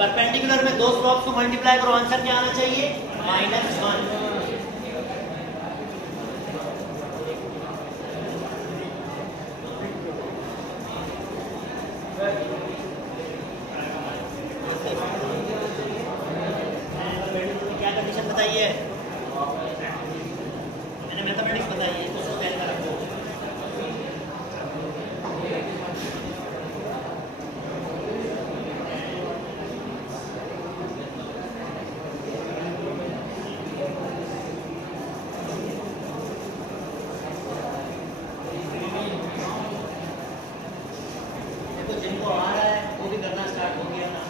Perpendicular में दो slopes को मल्टीप्लाई करो, आंसर क्या आना चाहिए? -1। क्या कंडीशन बताइए? मैंने मैथमेटिक्स बताई है, तो पहले का रखो। जिनको आ रहा है वो भी करना स्टार्ट हो गया ना।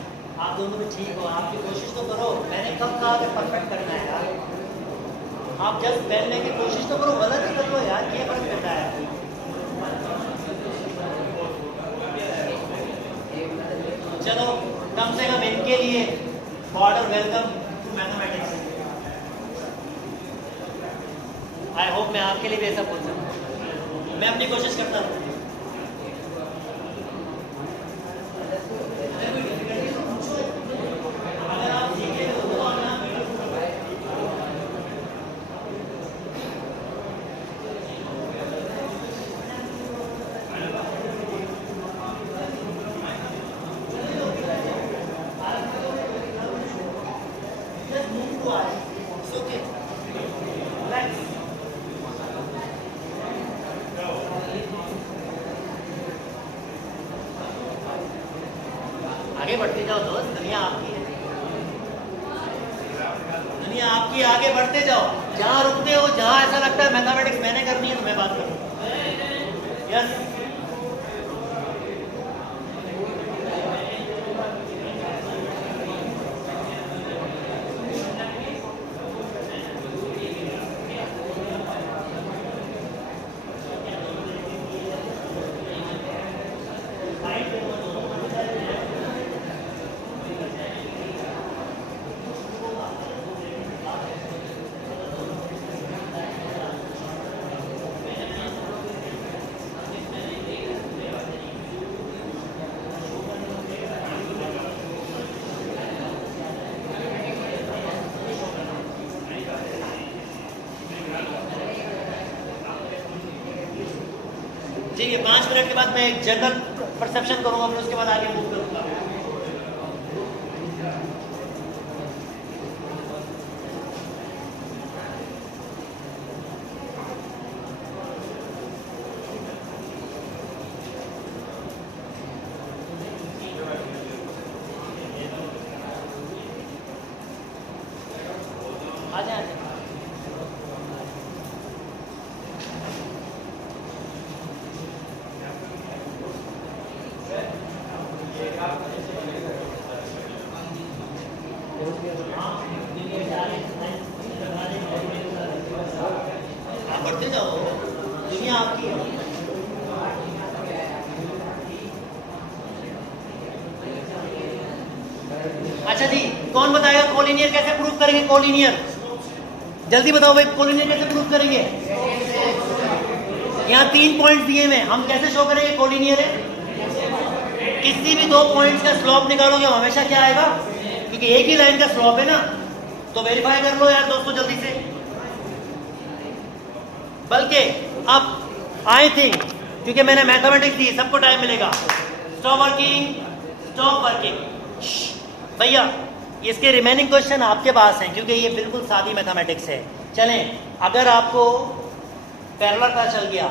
आप दोनों भी ठीक हो, आपकी कोशिश तो करो। मैंने कब कहा कि परफेक्ट करना है यार? आप जस्ट पेन लेके कोशिश तो करो, गलत ही कर लो यार, क्या फर्क पड़ता है? चलो कम से कम इनके लिए border welcome to mathematics. I hope मैं आपके लिए भी ऐसा बोल सकता हूँ। मैं अपनी कोशिश करता हूँ। आगे बढ़ते जाओ दोस्त, दुनिया आपकी है। दुनिया आपकी, आगे बढ़ते जाओ। जहां रुकते हो, जहां ऐसा लगता है मैथमेटिक्स मैंने करनी है, तो मैं बात करूँ। यस, ठीक है। 5 मिनट के बाद मैं एक जनरल परसेप्शन करूंगा, फिर उसके बाद आगे मूव करूंगा। आ जाए आप बढ़ते जाओ, दुनिया आपकी है। अच्छा जी, कौन बताएगा कोलिनियर कैसे प्रूव करेंगे? कोलिनियर जल्दी बताओ भाई, कोलिनियर कैसे प्रूव करेंगे? यहाँ 3 पॉइंट्स दिए हुए, हम कैसे शो करेंगे कोलिनियर है? किसी भी 2 पॉइंट्स का स्लोप निकालोगे हमेशा क्या आएगा? क्योंकि एक ही लाइन का स्लोप है ना। तो वेरीफाई कर लो यार दोस्तों जल्दी से। बल्कि अब आई थिंक, क्योंकि मैंने मैथमेटिक्स दी, सबको टाइम मिलेगा। Stop working, stop working. भैया इसके रिमेनिंग क्वेश्चन आपके पास हैं, क्योंकि ये बिल्कुल सादी मैथमेटिक्स है। चलें, अगर आपको पैरेलल पता चल गया,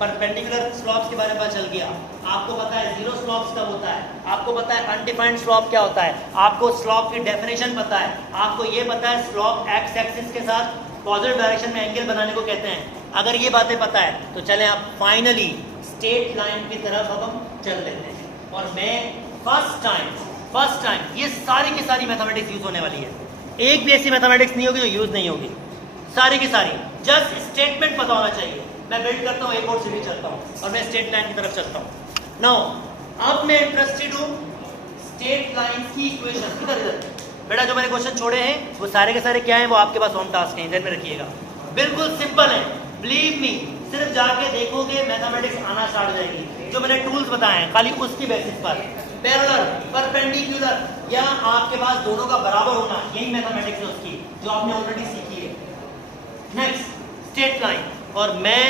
परपेंडिकुलर स्लॉप्स के बारे में पता चल गया, आपको पता है जीरो स्लॉप्स कब होता है, आपको पता है अनडिफाइंड स्लॉप क्या होता है, आपको स्लॉप की डेफिनेशन पता है, आपको ये पता है स्लॉप एक्स एक्सिस के साथ पॉजिटिव डायरेक्शन में एंगल बनाने को कहते हैं। अगर ये बातें पता है तो चलें आप फाइनली स्ट्रेट लाइन की तरफ अब हम चल लेते हैं। और मैं फर्स्ट टाइम ये सारी की सारी मैथमेटिक्स यूज होने वाली है। एक भी ऐसी मैथमेटिक्स नहीं होगी जो यूज नहीं होगी, सारी की सारी। जस्ट स्टेटमेंट पता होना चाहिए। मैं बिल्ड करता हूँ, एक और सीढ़ी चलता हूँ और मैं स्ट्रेट लाइन की तरफ चलता हूँ। नाउ अब मैं इंटरेस्टेड हूँ स्ट्रेट लाइन की इक्वेशन। इधर बेटा, जो मैंने क्वेश्चन छोड़े हैं वो सारे के सारे क्या हैं, वो आपके पास होम टास्क हैं, ध्यान में रखिएगा। बिल्कुल सिंपल है, बिलीव मी। सिर्फ जाके देखोगे मैथमेटिक्स आना स्टार्ट हो जाएगी। जो मैंने टूल्स बताए हैं खाली उसकी बेसिस पर पैरेलल, परपेंडिकुलर, या आपके पास दोनों का बराबर होना, यही मैथमेटिक्स है उसकी जो आपने ऑलरेडी सीखी है। नेक्स्ट स्ट्रेट लाइन, और मैं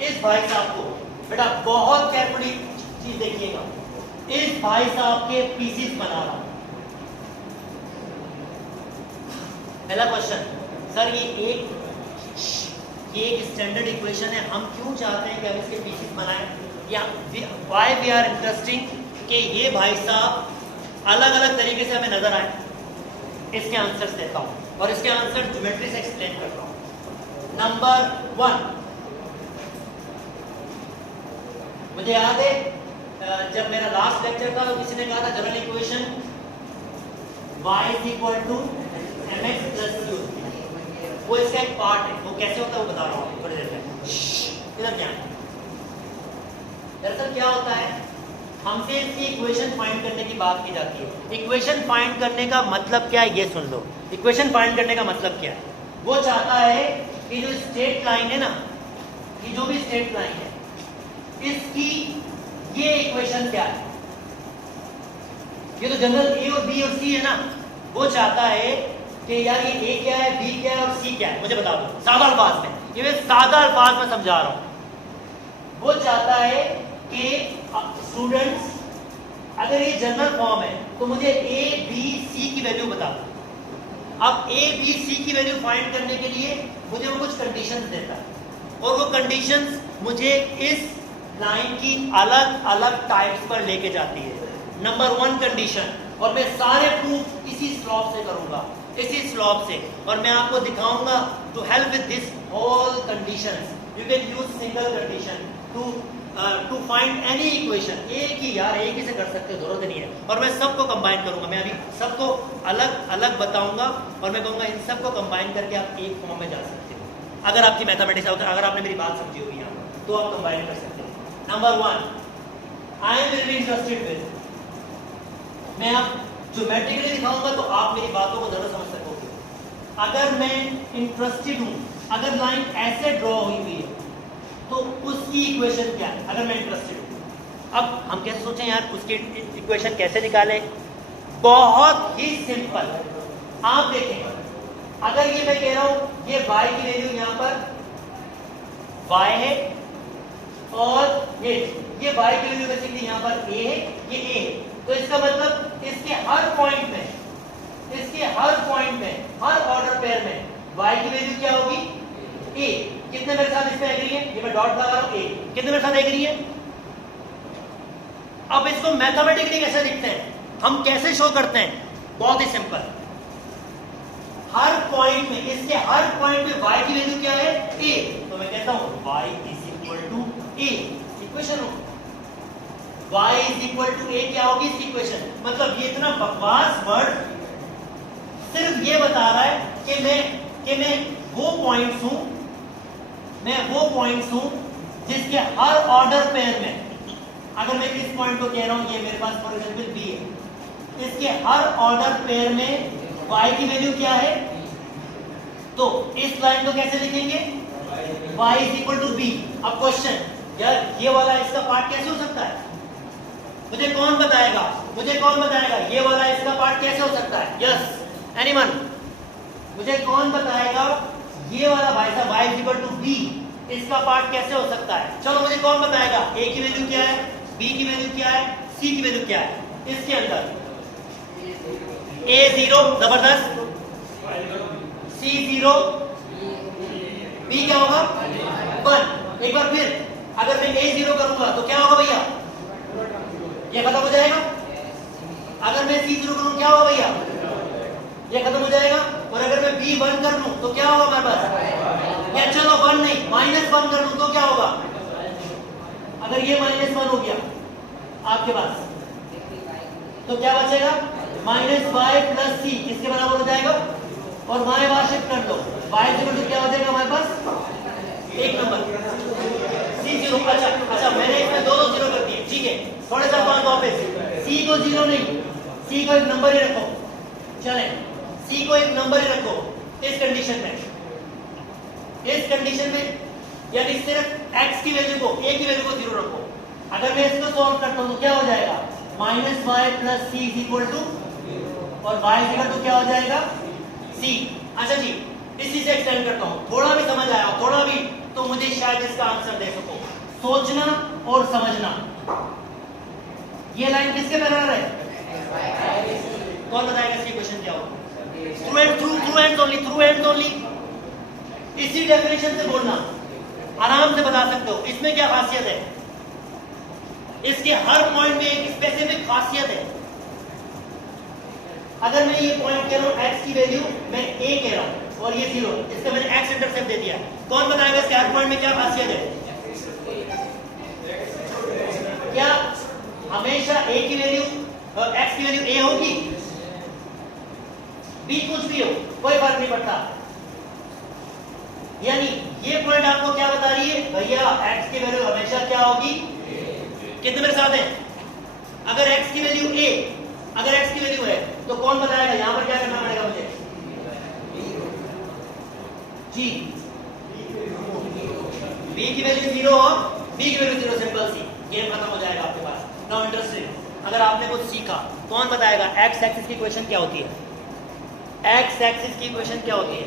इस भाई साहब को बेटा बहुत केयरफुली चीज देखिएगा, इस भाई साहब के पीसीस बना रहा हूं। पहला क्वेश्चन, सर ये एक स्टैंडर्ड इक्वेशन है, हम क्यों चाहते हैं कि हम इसके पीसीस बनाएं, या व्हाई वी आर इंटरेस्टिंग कि ये भाई साहब अलग अलग तरीके से हमें नजर आए। इसके आंसर्स देता हूं और इसके आंसर ज्योमेट्री से एक्सप्लेन करता हूं। नंबर 1, मुझे याद है जब मेरा लास्ट लेक्चर था तो किसी ने कहा था general equation y is equal to mx plus q, वो इसका एक पार्ट है, वो कैसे होता है वो बता रहा हूँ थोड़ी देर में, इधर ध्यान। दरअसल क्या होता है, हमसे इसकी इक्वेशन फाइंड करने की बात की जाती है। इक्वेशन फाइंड करने का मतलब क्या है ये सुन लो। इक्वेशन फाइंड करने का मतलब क्या है, वो चाहता है कि जो स्ट्रेट लाइन है ना, कि जो भी स्ट्रेट लाइन है इसकी ये इक्वेशन क्या है, ये तो जनरल ए और बी और सी है ना, वो चाहता है कि यार ये ए क्या है, बी क्या है और सी क्या है, मुझे बता दो सादा अल्फाज में, ये मैं सादा अल्फाज में समझा रहा हूं। वो चाहता है कि स्टूडेंट्स अगर ये जनरल फॉर्म है तो मुझे ए बी सी की वैल्यू बता दो। अब ए बी सी की वैल्यू फाइंड करने के लिए मुझे वो कुछ कंडीशंस देता है, और वो कंडीशंस मुझे इस लाइन की अलग अलग टाइप्स पर लेके जाती है। नंबर 1 कंडीशन, और मैं सारे प्रूफ इसी स्लॉप से करूंगा, इसी स्लॉप से, और मैं आपको दिखाऊंगा to help with this whole conditions you can use single condition to find any equation. एक ही यार, एक ही से कर सकते हो, जरूरत नहीं है। और मैं सबको कंबाइन करूंगा, मैं अभी सबको अलग अलग बताऊंगा और मैं कहूंगा इन सबको कंबाइन करके आप एक फॉर्म में जा सकते हो। अगर आपकी मैथमेटिक्स, अगर आपने मेरी बात समझी होगी यहाँ, तो आप कंबाइन कर सकते हो। Number 1, I am very interested with, मैं अब ज्योमेट्रिकली दिखाऊंगा तो आप मेरी बातों को ज्यादा समझ सकोगे। अगर मैं इंटरेस्टेड हूं, अगर लाइन ऐसे ड्रॉ हुई हुई है तो उसकी इक्वेशन क्या है, अगर मैं इंटरेस्टेड हूं। अब हम कैसे सोचें यार उसकी इक्वेशन कैसे निकालें, बहुत ही सिंपल। आप देखें, अगर ये मैं कह रहा हूं ये y की वैल्यू यहां पर y है, और ये y की वैल्यू बेसिकली यहां पर a है, ये a है, तो इसका मतलब इसके हर पॉइंट में, हर ऑर्डर पेयर में y की वैल्यू क्या होगी, a। कितने मेरे साथ इस पे एग्री है, ये मैं डॉट लगा रहा हूं, a। कितने मेरे साथ एग्री है। अब इसको मैथमेटिकली कैसे लिखते हैं, हम कैसे शो करते हैं, बहुत ही सिंपल। हर पॉइंट में, इसके हर पॉइंट में y की वैल्यू क्या है, a, तो मैं कहता हूं y is equal to a। Equation हो y is equal to a क्या होगी इसकी इक्वेशन। मतलब ये इतना बकवास वर्ड सिर्फ ये बता रहा है कि मैं वो पॉइंट्स हूं जिसके हर ऑर्डर पेयर में, अगर मैं इस पॉइंट को कह रहा हूं, ये मेरे पास फॉर एग्जांपल b है, इसके हर ऑर्डर पेयर में y की वैल्यू क्या है, तो इस लाइन को कैसे लिखेंगे, y is equal to b। अब क्वेश्चन, यार ये वाला इसका पार्ट कैसे हो सकता है, मुझे कौन बताएगा ये वाला इसका पार्ट कैसे हो सकता है। यस एनीवन, मुझे कौन बताएगा ये वाला भाई साहब y is equal to b इसका पार्ट कैसे हो सकता है। चलो मुझे कौन बताएगा, a की वैल्यू क्या है, b की वैल्यू क्या है, c की वैल्यू क्या है। इसके अंदर a 0 जबरदस्त, c 0, b क्या होगा 1। एक बार फिर अगर मैं a 0 करूंगा तो क्या होगा भैया, ये खत्म हो जाएगा। अगर मैं c 0 करूं क्या होगा भैया, ये खत्म हो जाएगा। और अगर मैं b 1 कर लूं तो क्या होगा मेरे पास, या चलो 1 नहीं -1 कर लूं तो क्या होगा। अगर ये -1 हो गया आपके पास तो क्या बचेगा, -y प्लस c किसके बराबर हो जाएगा, और y वहां शिफ्ट कर दो, y तो क्या हो जाएगा हमारे पास, एक नंबर c 0। अच्छा मैंने इसमें दो जीरो कर दिए, ठीक है, थोड़े सा बात वापस, c को 0 नहीं, c को एक नंबर ही रखो, चले c को एक नंबर ही रखो इस कंडीशन में, यानी सिर्फ x की वैल्यू को, a की वैल्यू को 0 रखो। अगर मैं इसको सॉल्व करता हूं तो क्या हो जाएगा, minus y plus c is equal to, और वाई इज इक्वल टू क्या हो जाएगा, सी। अच्छा जी, इसी से एक्सटेंड करता हूं, थोड़ा भी समझ आया थोड़ा भी, तो मुझे शायद इसका आंसर दे सको। सोचना और समझना, ये लाइन किसके पैरेलल है? कौन बताएगा इसकी क्वेश्चन क्या होगा? Through and only. इसी डेफिनेशन से बोलना, आराम से बता सकते हो। इसमें क्या खासियत है? इसके हर पॉइंट में एक स्पेसिफिक खासियत है। अगर मैं ये पॉइंट कह रहा हूं x की वैल्यू मैं a कह रहा हूं और ये 0, इसका मैंने x इंटरसेप्ट दे दिया, कौन बताएगा इसके हर पॉइंट में क्या खासियत है? क्या हमेशा a की वैल्यू x की वैल्यू a होगी? b कुछ भी हो कोई फर्क नहीं पड़ता। यानी ये पॉइंट आपको क्या बता रही है? भैया x की वैल्यू हमेशा क्या होगी? कितने मेरे साथ हैं? अगर x की वैल्यू a, अगर x की वैल्यू है तो कौन बताएगा यहां पर क्या करना पड़ेगा मुझे? जी, b की वैल्यू 0 हो, b की वैल्यू 0, सिंपल सी, गेम खत्म हो जाएगा आपके पास। नाउ इंटरेस्टिंग, अगर आपने कुछ सीखा, कौन बताएगा x एक्सिस की इक्वेशन क्या होती है? x एक्सिस की इक्वेशन क्या होती है?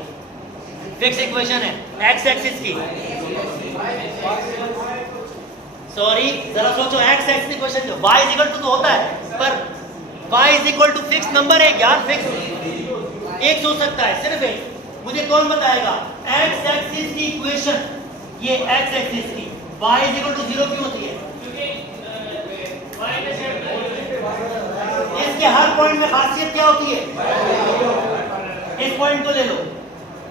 फिक्स इक्वेशन है x एक्सिस की। सॉरी, जरा सोचो, x एक्सिस की इक्वेशन जो y इज इक्वल टू तो होता है, पर y is equal to fix number है यार, फिक्स एक सोच सकता है, सिर्फ एक। मुझे कौन बताएगा x एक्सिस की इक्वेशन, ये x एक्सिस की y इज इक्वल टू 0 क्यों होती है? इसके हर पॉइंट में खासियत क्या होती है? इस पॉइंट को ले लो,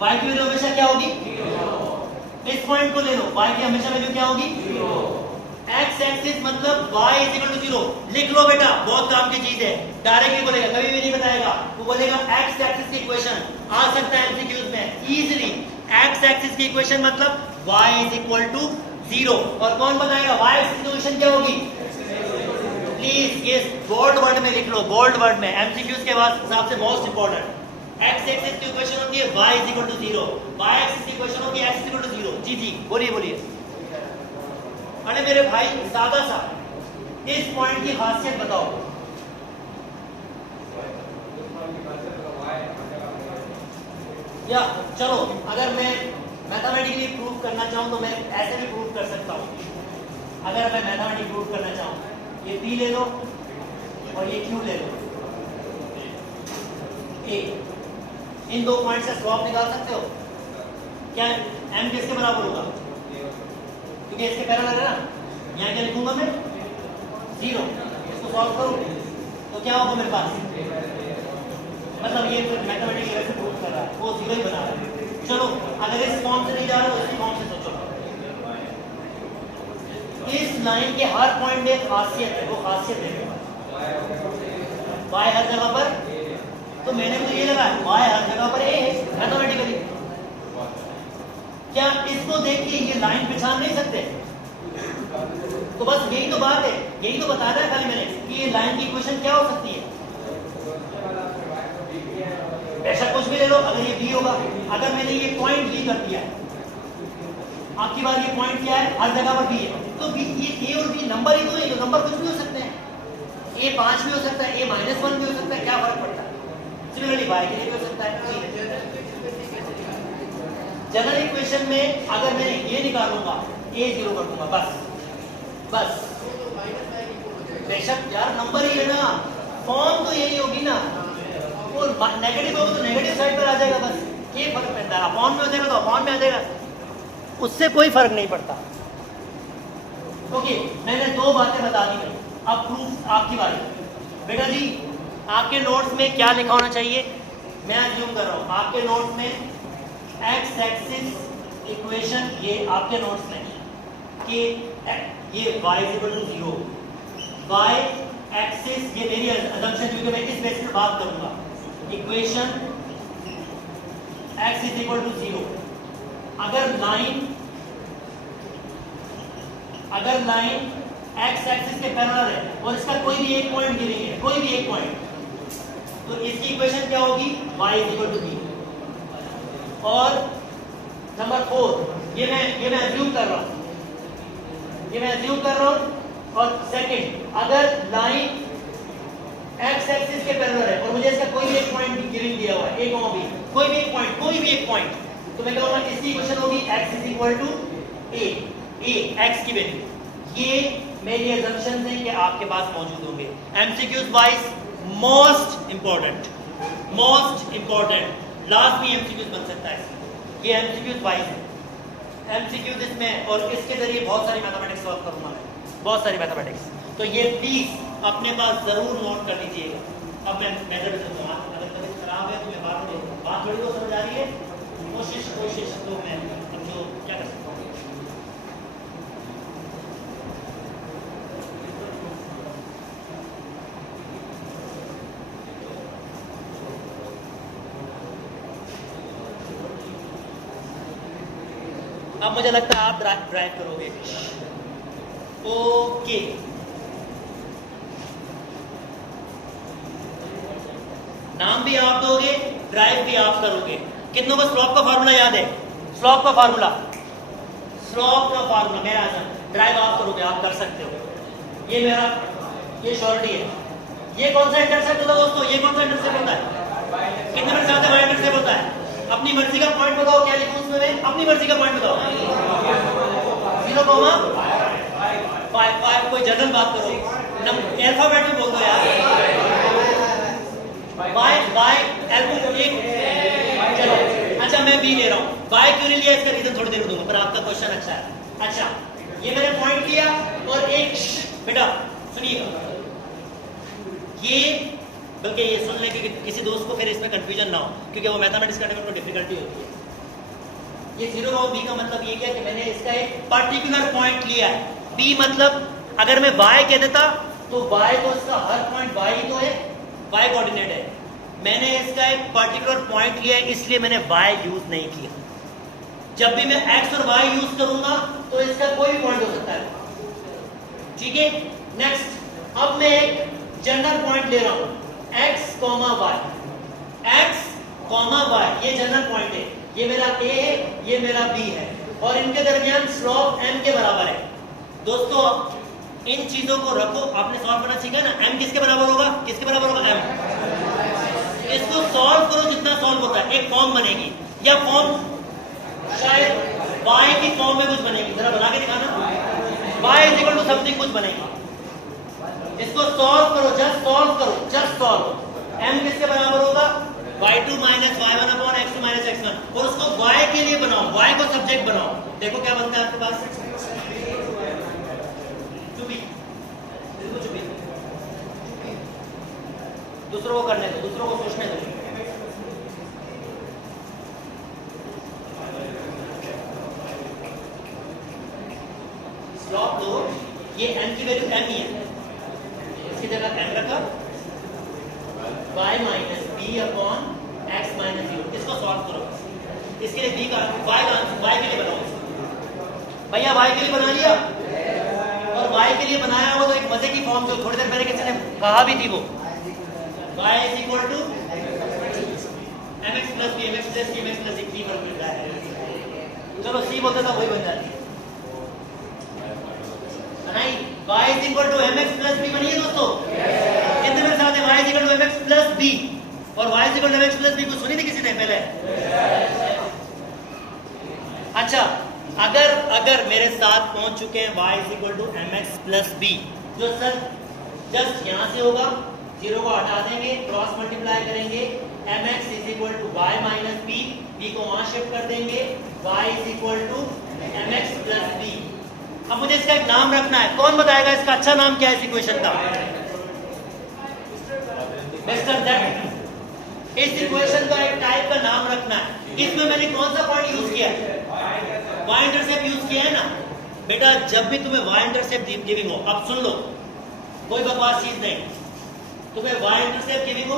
y की वैल्यू हमेशा क्या होगी? इस पॉइंट को ले लो, y की हमेशा वैल्यू क्या होगी? x एक्सिस मतलब y इज इक्वल टू 0। लिख लो बेटा, बहुत काम की चीज है। डायरेक्टली बोलेगा, कभी भी नहीं बताएगा, वो बोलेगा x एक्सिस की इक्वेशन आ सकता है एमसीक्यूज में इजीली। x एक्सिस की इक्वेशन मतलब y इज इक्वल टू 0, और कौन बताएगा y एक्सिस की इक्वेशन क्या होगी? प्लीज ये बोल्ड वर्ड में लिख लो, बोल्ड वर्ड में, एमसीक्यूज के बाद हिसाब से मोस्ट इंपॉर्टेंट। x एक्सिस की इक्वेशन होती है y is equal to 0, y axis की इक्वेशन होती है x इज इक्वल टू 0। जी जी, बोलिए बोलिए। अरे मेरे भाई, सादा सा, इस पॉइंट की खासियत बताओ। या चलो, अगर मैं मैथमेटिकली प्रूव करना चाहूं तो मैं ऐसे भी प्रूव कर सकता हूं। अगर मैं मैथमेटिकली प्रूव करना चाहूं, ये p ले लो और ये q ले लो, a, इन दो पॉइंट से स्लॉप निकाल सकते हो क्या? m किसके बराबर होगा? क्योंकि इसके पैरेलल है ना। यहाँ क्या लिखूंगा मैं? 0। इसको सॉल्व करूं तो क्या होगा मेरे पास? मतलब ये मैथमेटिकल वैसे प्रूव कर रहा है, वो 0 ही बना रहा है। चलो, अगर इस फॉर्म से नहीं जा रहा तो इस फॉर्म से सोचो। इस लाइन के हर पॉइंट में एक खासियत है, वो खासियत है y हर जगह पर, तो मैंने मुझे ये लगा y हर जगह पर a है मैथमेटिकली। क्या इसको देख के ये लाइन पहचान नहीं सकते? तो बस यही तो बात है, यही तो बताना है खाली मैंने कि ये लाइन की इक्वेशन क्या हो सकती है। ऐसा कुछ भी ले लो, अगर ये b होगा, अगर मैंने ये पॉइंट b कर दिया है, आपकी बात ये पॉइंट क्या है? हर जगह पर b है, तो b, ये a और b नंबर ही तो है, नंबर कुछ भी हो सकते हैं। a 5 भी हो सकता है, a -1 भी हो सकता है, क्या फर्क पड़ता है? सिमिलरली y के लिए भी हो सकता है। जनरल इक्वेशन में अगर मैं ये निकालूंगा, a 0 कर दूंगा, बस बेशक यार नंबर ही है ना, फॉर्म तो यही होगी ना। वो नेगेटिव होगा तो नेगेटिव साइड पर आ जाएगा, बस ये फर्क पड़ता है। अपॉन में हो जाएगा तो अपॉन में आ जाएगा, उससे कोई फर्क नहीं पड़ता। ओके, मैंने दो बातें बता दी भाई, अब प्रूफ आपकी बारी। बेटा जी, आपके नोट्स में क्या लिखा होना चाहिए? मैं अज्यूम कर रहा हूँ आपके नोट्स में एक्स एक्सिस इक्वेशन, ये आपके नोट्स में कि ये y is equal to 0, y axis, ये मेरी असम्पशन क्योंकि मैं इस बेस पर बात करूंगा। Equation x is equal to 0, अगर लाइन x एक्सिस के पैरेलल है और इसका कोई भी एक पॉइंट गिविंग है, कोई भी एक पॉइंट, तो इसकी इक्वेशन क्या होगी? y is equal to b। और नंबर 4, ये मैं अज्यूम कर रहा हूं, और सेकंड, अगर लाइन एक्स एक्सिस के पैरेलल है और मुझे इसका कोई भी एक पॉइंट गिवन दिया हुआ है, ए कॉमा बी, कोई भी एक पॉइंट, तो मैं कहूंगा इसकी इक्वेशन होगी x is equal to a x की वैल्यू। ये मेरी अजम्पशन है कि आपके पास मौजूद होंगे। MCQs wise most important last में एमसीक्यूज बन सकता है, ये एमसीक्यूज वाइज है। एमसीक्यूज इसमें और इसके जरिए बहुत सारी मैथमेटिक्स सॉल्व करूंगा मैं, बहुत सारी मैथमेटिक्स, तो ये प्लीज अपने पास जरूर नोट कर लीजिएगा। अब मैं मेथड से दूंगा, अगर तबीयत खराब है तो मैं बात करूंगा, बात थोड़ी बहुत समझ आ रही है, कोशिश तो मैं समझो क्या कर सकता हूँ। अब मुझे लगता है आप ड्राइव करोगे। ओके, नाम भी आप दोगे, ड्राइव भी आप करोगे। कितनों को स्लोप का फार्मूला याद है? स्लोप का फार्मूला मेरा आसान, ड्राइव आप करोगे, आप कर सकते हो। ये शॉर्टी है। ये कौन सा इंटरसेप्ट होता है दोस्तों? ये कौन सा इंटरसेप्ट होता है? कितने मिनट से आते वाई इंटरसेप्ट होता है? अपनी मर्जी का पॉइंट बताओ, क्या लिखूं उसमें मैं? अपनी मर्जी का पॉइंट बताओ। 0,5 कोई जनरल बात करो, अल्फाबेट में बोल दो यार। बाय चलो, अच्छा मैं बी ले रहा हूँ। बाय क्यों नहीं लिया इसका रीजन थोड़ी देर में दूंगा, पर आपका क्वेश्चन अच्छा है। अच्छा, ये मैंने पॉइंट लिया और एक बेटा सुनिएगा, ये बल्कि ये सुन ले कि किसी दोस्त को फिर इसमें कंफ्यूजन ना हो, क्योंकि वो मैथमेटिक्स करने में डिफिकल्टी होती है। ये 0,b का मतलब ये क्या कि मैंने इसका एक पर्टिकुलर पॉइंट लिया है। b मतलब अगर मैं y कह देता तो y तो इसका हर पॉइंट y ही तो है, y कोऑर्डिनेट है। मैंने इसका एक पर्टिकुलर पॉइंट लिया है, इसलिए मैंने y यूज नहीं किया। जब भी मैं x और y यूज करूंगा तो इसका कोई भी पॉइंट हो सकता है। ठीक है, नेक्स्ट, अब मैं एक जनरल पॉइंट ले रहा हूं, x, y, ये जनरल पॉइंट है। ये मेरा a है, ये मेरा b है, और इनके दरमियान स्लोप m के बराबर है। दोस्तों इन चीजों को रखो, आपने सॉल्व करना सीखा ना। m किसके बराबर होगा? किसके बराबर होगा? m। इसको सॉल्व करो, जितना सॉल्व होता है एक फॉर्म बनेगी, या फॉर्म शायद y की फॉर्म में कुछ बनेगी। जरा बना के दिखाना, y is equal to something कुछ बनेगी। इसको सॉल्व करो, जस्ट सॉल्व। m किसके बराबर होगा? y2 minus y1 upon x2 minus x1, और उसको y के लिए बनाओ, y को सब्जेक्ट बनाओ। देखो क्या बनता है आपके पास। चुपी, दूसरों को करने दो, दूसरों को सोचने दो। स्लॉप दो, ये n की वैल्यू m ही है, इसकी जगह m रखा, y minus b upon x minus 0। इसको सॉल्व करो, इसके लिए b का y के लिए बनाओ। भैया y के लिए बना लिया, और y के लिए बनाया हो तो एक मजे की फॉर्म जो थोड़ी देर पहले किसी ने कहा भी थी, वो y is equal to mx plus b, mx plus c, mx plus c पर मिल रहा है। चलो c बोलते था वही बन जाती है। नहीं, y is equal to mx plus b बनिए दोस्तों। कितने मेरे साथ है? y is equal to mx plus b, और y is equal to mx plus b को सुनी थी किसी ने पहले? अच्छा, अगर मेरे साथ पहुंच चुके हैं y is equal to mx plus b, जो सर जस्ट यहां से होगा, 0 को हटा देंगे, क्रॉस मल्टीप्लाई करेंगे, mx is equal to y minus b, b को वहां शिफ्ट कर देंगे, y is equal to mx plus b। अब मुझे इसका एक नाम रखना है, कौन बताएगा इसका अच्छा नाम क्या है इस इक्वेशन का? Mister that. इस इक्वेशन का एक टाइप का नाम रखना है। इसमें मैंने कौन सा पॉइंट यूज किया है? y इंटरसेप्ट यूज किया है ना बेटा। जब भी तुम्हें y इंटरसेप्ट गिविंग हो, अब सुन लो, कोई बकवास चीज नहीं, तुम्हें y इंटरसेप्ट गिविंग हो,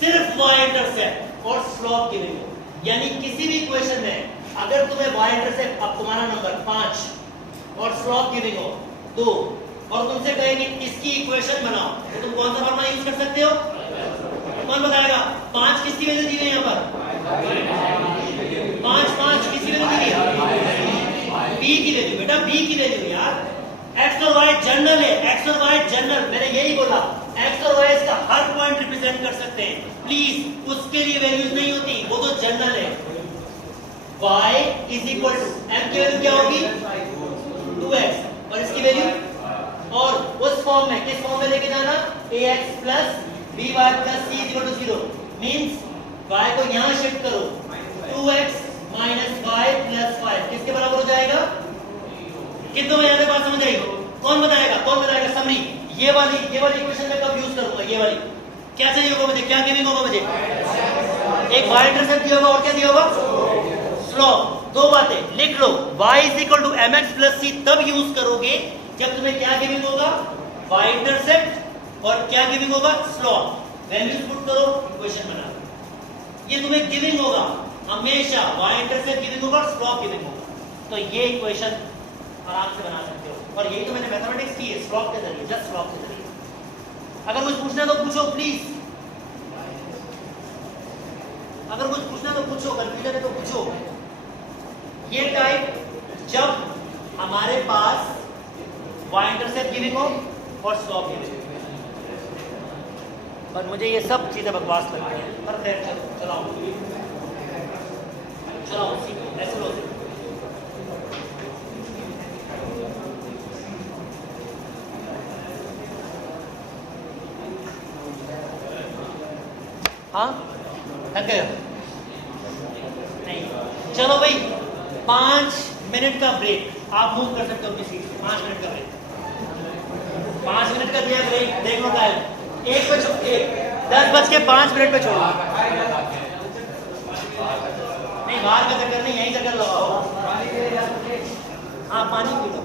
सिर्फ y इंटरसेप्ट और स्लोप गिविंग हो, यानी किसी भी इक्वेशन में अगर तुम्हें y इंटरसेप्ट, अब तुम्हारा नंबर 5 और स्लोप गिविंग हो 2, और तुमसे कहेंगे इसकी इक्वेशन बनाओ, तो तुम कौन सा फॉर्मूला यूज कर सकते हो? कौन बताएगा? 5 किसकी वैल्यू दी है यहाँ पर? 5 किसकी वैल्यू दी है? b की वैल्यू बेटा, b की वैल्यू यार। x और y जनरल है, x और y जनरल, मैंने यही बोला। एक्स और वाई का हर पॉइंट रिप्रेजेंट कर सकते हैं, प्लीज उसके लिए वैल्यूज नहीं होती, वो तो जनरल है। y is equal to m की वैल्यू क्या होगी 2x और इसकी वैल्यू, और उस फॉर्म में किस फॉर्म में लेके जाना ax plus by plus c is equal to 0 means y को यहां शिफ्ट करो 2x माइनस y प्लस 5 किसके बराबर हो जाएगा, कितनों में यहां तक बात समझ आई? कौन बताएगा समरी? ये वाली इक्वेशन में कब यूज करूंगा? ये वाली क्या चाहिए होगा मुझे, क्या गिविंग होगा मुझे? एक y इंटरसेप्ट दिया होगा और क्या दिया होगा स्लोप। दो बातें लिख लो, y is equal to mx plus c तब यूज करोगे जब तुम्हें क्या गिविंग होगा y इंटरसेप्ट और क्या गिविंग होगा स्लोप। वैल्यूज पुट करो, इक्वेशन बना लो। ये तुम्हें गिविंग होगा हमेशा, y इंटरसेप्ट गिविंग होगा और स्लोप गिविंग होगा। तो ये इक्वेशन आराम से बना सकते हो, और यही तो मैंने मैथमेटिक्स की है, स्लोप के जरिए, जस्ट स्लोप के जरिए। अगर कुछ पूछना है तो पूछो प्लीज, अगर कुछ पूछना तो पूछो, कंफ्यूजन है तो पूछो। ये टाइप जब हमारे पास y इंटरसेप्ट गिविंग हो और स्लोप गिविंग हो। पर मुझे ये सब चीजें बकवास लगती हैं, पर खैर चलाओ सीखो, ऐसे लो। हाँ थक गए नहीं? चलो भाई 5 मिनट का ब्रेक, आप मूव कर सकते हो अपनी सीट से। 5 मिनट का ब्रेक, 5 मिनट का दिया ब्रेक, देख लो टाइम 1 पे 10:05 पे छोड़ो। नहीं बाहर का चक्कर नहीं, यही चक्कर लगाओ। हाँ पानी पी लो।